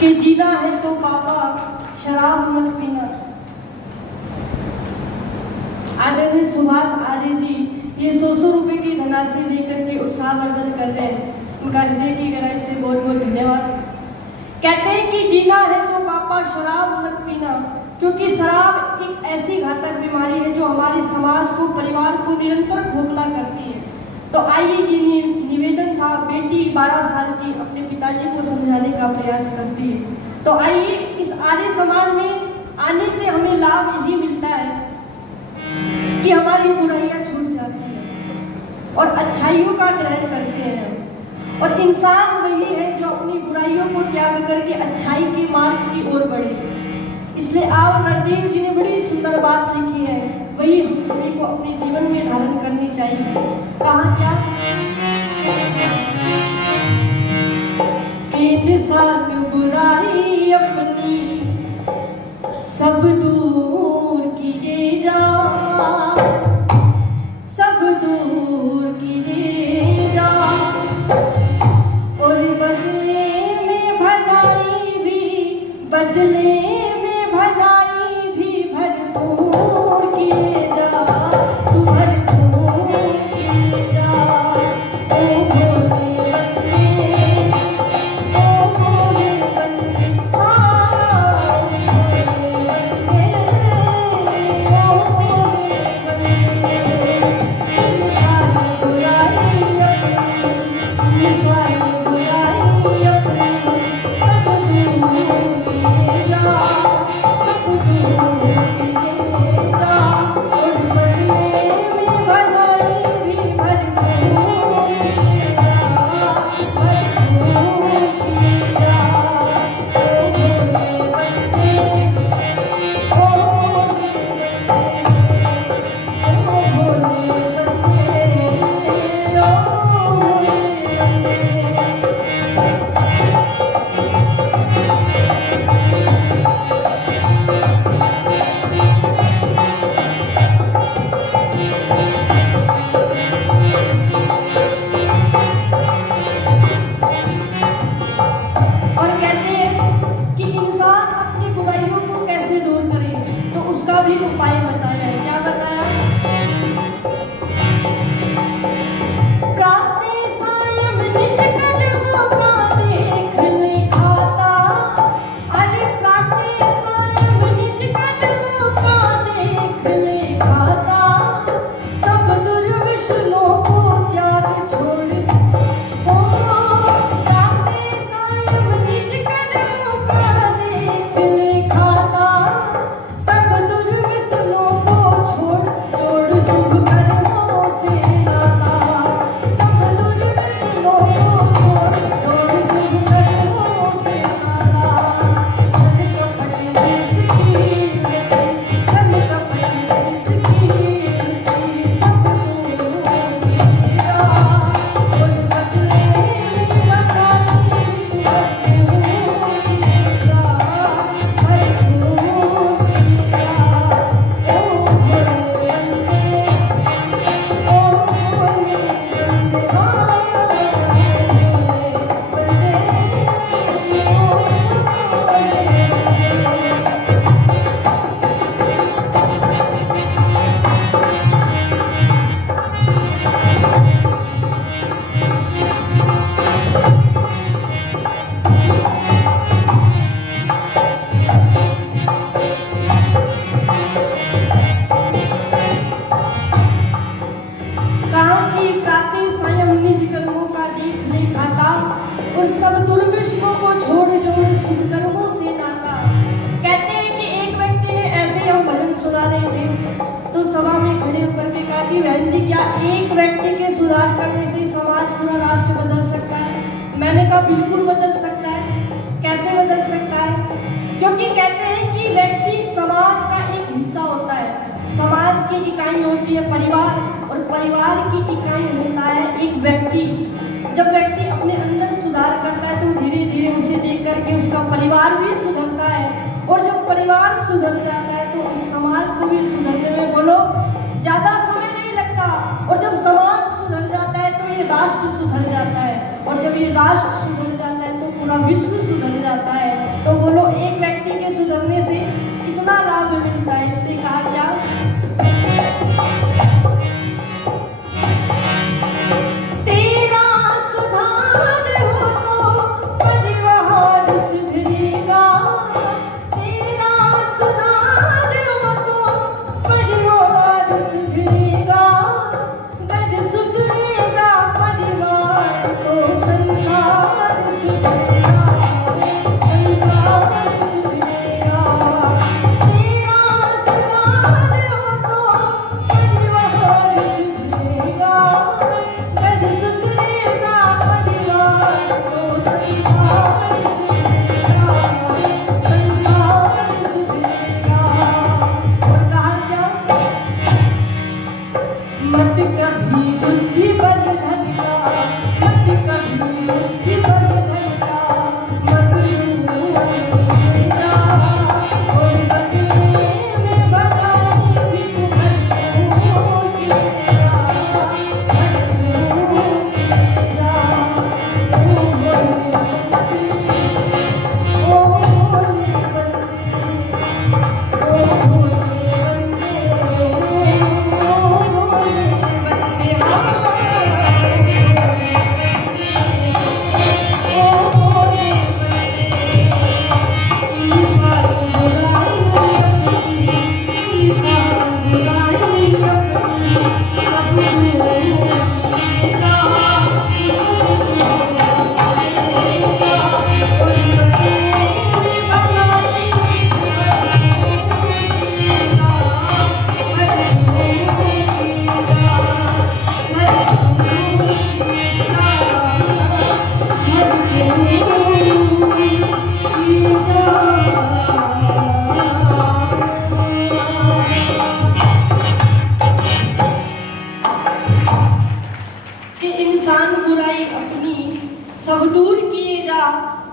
कि जीना है तो पापा शराब मत पीना। आदरणीय सुभाष आर्य जी ये 100 रुपए की धनराशि देकर के उत्साहवर्धन कर रहे हैं, उनका हृदय की गहराई से बहुत बहुत धन्यवाद। कहते हैं कि जीना है तो पापा शराब मत पीना, क्योंकि शराब एक ऐसी घातक बीमारी है जो हमारे समाज को, परिवार को निरंतर खोखला करती है। तो आइए ये निवेदन था, बेटी 12 साल की अपने पिताजी को समझाने का प्रयास करती है। तो आइए इस आर्य समाज में आने से हमें लाभ यही मिलता है कि हमारी बुराइयां छूट जाती हैं और अच्छाइयों का ग्रहण करते हैं। और इंसान वही है जो अपनी बुराइयों को त्याग करके अच्छाई के मार्ग की ओर बढ़े। इसलिए आप नरदेव जी ने बड़ी सुंदर बात लिखी है, वही हम सभी को अपने जीवन में धारण करनी चाहिए। कहा क्या कि इंसान बुराई अपनी सब दूर किए जा, सब दूर किए जा, और बदले में भलाई भी, बदले में भलाई भी भरपूर किए जा, तू भरपूर किए जा। ओ भोले बंदे, ओ भोले बंदे, हाँ भोले बंदे, ओ भोले बंदे। इंसान बुराई अपनी, इंसान बुराई अपनी सब दूर किए जा, सब दूर किए जा, और बदले में भलाई भी भरपूर किए जा, भरपूर किए जा। ओ भोले बंदे, ओ भोले बंदे, ओ भोले बंदे, ओ भोले बंदे। और कहते हैं कि इंसान अपनी बुराइयों को कैसे दूर करे, तो उसका भी उपाय बताया है। क्या बताया? प्राते सायं निज कर्मों का देख ले खाता, अरे प्राते सायं निज कर्मों का देख ले खाता, सब दुर्विषयों को त्याग छोड़। ओ प्राते सायं निज कर्मों का देख ले खाता, सब दुर्विषयों को छोड़, जोड़ शुभ कर्मों से नाता, सब दुर्विषयों को छोड़, जोड़ शुभ कर्मों से नाता। छल कपट देश कीर्ति, छल कपट देश कीर्ति सब दूर किए जा, और बदले में भलाई तू भरपूर किए जा, भरपूर किए जा। ओ भोले बंदे, ओ भोले बंदे, हाँ भोले बंदे, ओ भोले बंदे। कहा कि प्राते सायं निज कर्मों का देख ले खाता, और सब दुर्विषयों को छोड़, जोड़ शुभ कर्मों से नाता। कहते हैं कि एक व्यक्ति ने ऐसे ही हम भजन सुना रहे थे तो सभा में खड़े होकर के कहा कि बहन जी क्या एक व्यक्ति के सुधार करने से समाज, पूरा राष्ट्र बदल सकता है? मैंने कहा बिल्कुल बदल सकता है। कैसे बदल सकता है? क्योंकि कहते हैं कि व्यक्ति समाज का एक हिस्सा होता है। समाज की इकाई होती है परिवार, और परिवार की इकाई होता है एक व्यक्ति। जब व्यक्ति अपने अंदर सुधार करता है तो धीरे धीरे उसे देख करके उसका परिवार भी सुधरता है, और जब परिवार सुधर जाता है तो इस समाज को भी सुधरने में बोलो ज्यादा समय नहीं लगता। और जब समाज सुधर जाता है तो ये राष्ट्र सुधर जाता है, और जब ये राष्ट्र सुधर जाता है तो पूरा विश्व सुधर जाता है। इंसान बुराई अपनी सब दूर किए जा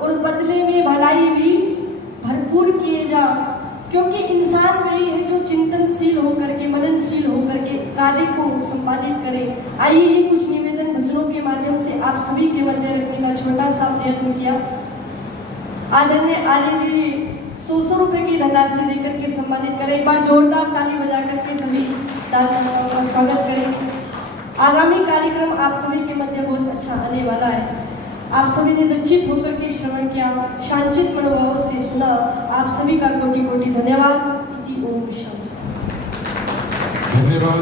और बदले में भलाई भी भरपूर किए जा, क्योंकि इंसान वही है जो चिंतनशील होकर के, मननशील होकर के कार्य को संपादित करे। आइए ये कुछ निवेदन भजनों के माध्यम से आप सभी के मध्य रखने का छोटा सा प्रयत्न किया। आदरणीय आर्य जी 100 रुपए की धनराशि देकर के सम्मानित करें। एक बार जोरदार ताली बजा करके सभी का स्वागत करें। आगामी कार्यक्रम आप सभी के मध्य बहुत अच्छा आने वाला है। आप सभी ने दक्षित होकर के श्रवण किया, शांचित मनोभाव से सुना। आप सभी का कोटि कोटि धन्यवाद। इति ओम शांति। धन्यवाद।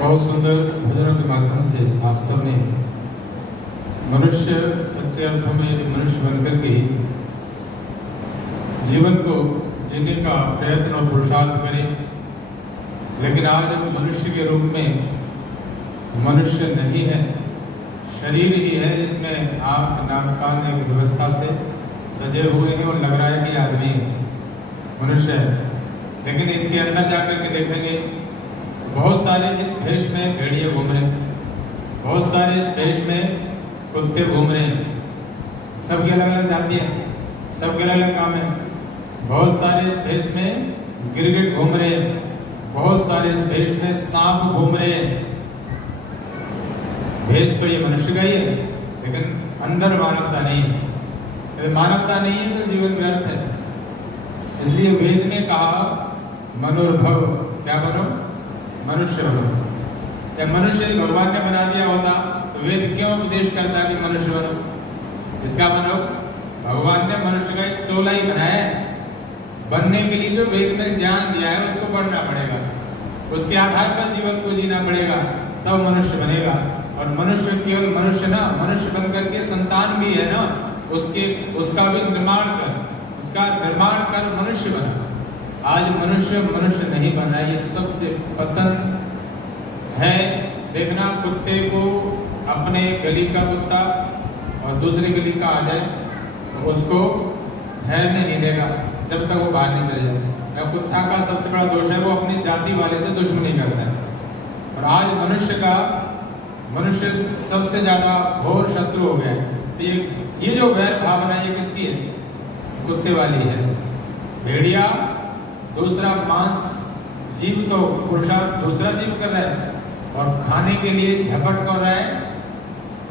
बहुत सुंदर भजनों के माध्यम से आप सबने मनुष्य सच्चे अर्थों में मनुष्य बनकर के जीवन को जीने का प्रयत्न और पुरुषार्थ करें। लेकिन आज हम मनुष्य के रूप में मनुष्य नहीं है, शरीर ही है जिसमें आँख नाक कान की व्यवस्था से सजे हुए हैं और लग रहा है कि आदमी मनुष्य है। लेकिन इसके अंदर जाकर के देखेंगे बहुत सारे इस भेष में भेड़िए घूम रहे हैं, बहुत सारे इस भेष में कुत्ते घूम रहे हैं। सबकी अलग अलग जाति है, सबके अलग अलग काम है। बहुत सारे इस भेष में गिरगिट घूम रहे हैं, बहुत सारे इस भेष में सांप घूम रहे हैं। भेष तो ये मनुष्य का ही है, लेकिन अंदर मानवता नहीं है। यदि मानवता नहीं है तो जीवन व्यर्थ है। इसलिए वेद ने कहा मनोर्भव, क्या बनो? मनुष्य बनो। या मनुष्य यदि भगवान ने बना दिया होता तो वेद क्यों उपदेश करता कि मनुष्य बनो? इसका मतलब भगवान ने मनुष्य का एक चोला ही बनाया है। बनने के लिए जो वेद में ज्ञान दिया है उसको पढ़ना पड़ेगा, उसके आधार पर जीवन को जीना पड़ेगा, तब मनुष्य बनेगा। और मनुष्य केवल मनुष्य ना, मनुष्य बनकर के संतान भी है ना, उसका भी निर्माण कर मनुष्य बना। आज मनुष्य नहीं बन रहा है, ये सबसे पतन है। देखना कुत्ते को अपने गली का कुत्ता और दूसरी गली का आ जाए तो उसको ठहरने नहीं देगा जब तक वो बाहर नहीं चले जाए। कुत्ता का सबसे बड़ा दोष है वो अपनी जाति वाले से दुश्मनी करता है। और आज मनुष्य सबसे ज्यादा घोर शत्रु हो गया है। तो ये जो वैर भावना ये किसकी है? कुत्ते वाली है। भेड़िया दूसरा मांस जीव तो पुरुषार्थ दूसरा जीव कर रहा है और खाने के लिए झपट कर रहा है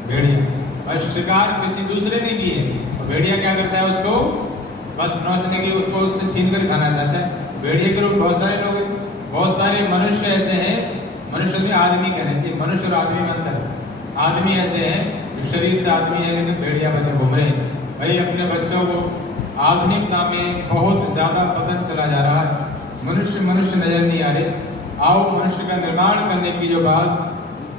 भेड़िया। और शिकार किसी दूसरे ने की है और भेड़िया क्या करता है? उसको बस नोचने की, उसको उससे छीन कर खाना चाहता है। भेड़िए के लोग बहुत सारे लोग हैं, बहुत सारे मनुष्य ऐसे हैं। मनुष्य में आदमी कहना चाहिए, मनुष्य और आदमी में अंतर है। आदमी ऐसे हैं जो शरीर से आदमी है लेकिन भेड़िया बने घूम रहे हैं। भाई अपने बच्चों को आधुनिकता में बहुत ज्यादा पतन चला जा रहा है। मनुष्य नजर नहीं आ रहे। आओ मनुष्य का निर्माण करने की जो बात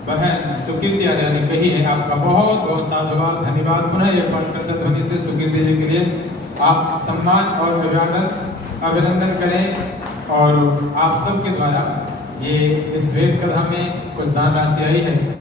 बहन सुकीर्ति आर्या ने कही है, आपका बहुत बहुत साधुवाद, धन्यवाद। पुनः एक बार कृतज्ञ ध्वनि से सुकीर्ति जी के लिए आप सम्मान और अभिनंदन करें। और आप सबके द्वारा ये इस वेद कथा में कुछ दान राशि आई है।